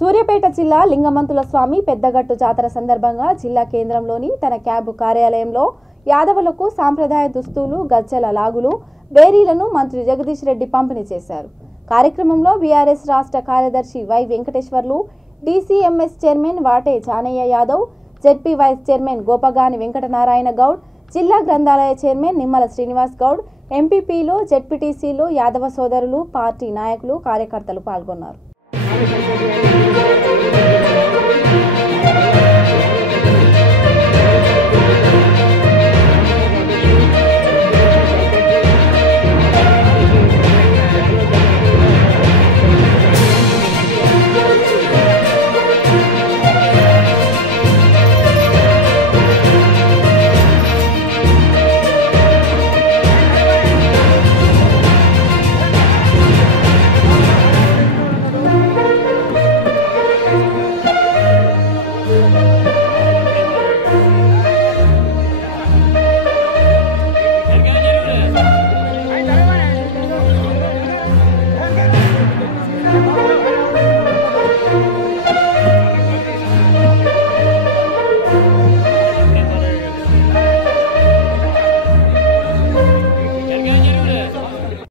సూర్యాపేట జిల్లా లింగమంతుల స్వామి పెద్దగట్టు జాతర సందర్భంగా జిల్లా కేంద్రంలోని తన క్యాంపు కార్యాలయంలో యాదవులకు సాంప్రదాయ దుస్తులు, గజ్జల లాగులు, బేరీలను మంత్రి జగదీష్ రెడ్డి పంపిణీ చేశారు. కార్యక్రమంలో బీఆర్ఎస్ రాష్ట్ర కార్యదర్శి Y Venkateswarlu, DCMS chairman Vate Janaiah Yadav, ZP vice chairman Gopagani Venkatanarayana Goud, జిల్లా గ్రంథాలయ చైర్మన్ నిమ్మల శ్రీనివాస్ గౌడ్, ఎంపీపీలు, జెడ్పీటీసీలు, యాదవ సోదరులు, పార్టీ నాయకులు, కార్యకర్తలు పాల్గొన్నారు.